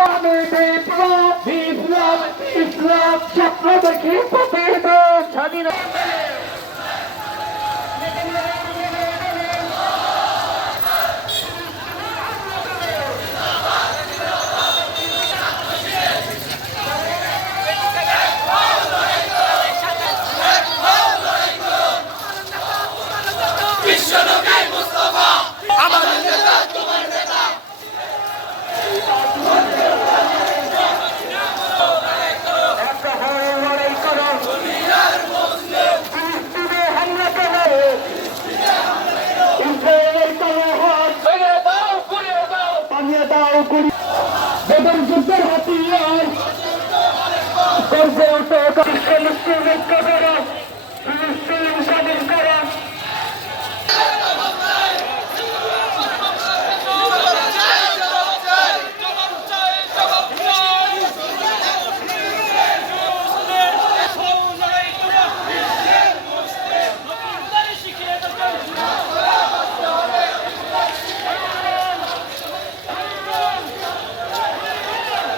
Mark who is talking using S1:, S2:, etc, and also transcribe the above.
S1: ইসলামী বিপ্লব বিপ্লব স্বপ্ন দেখি প্রতিদিন বেদন যুদ্ধের ওঠো ফিলিস্তিনের কবর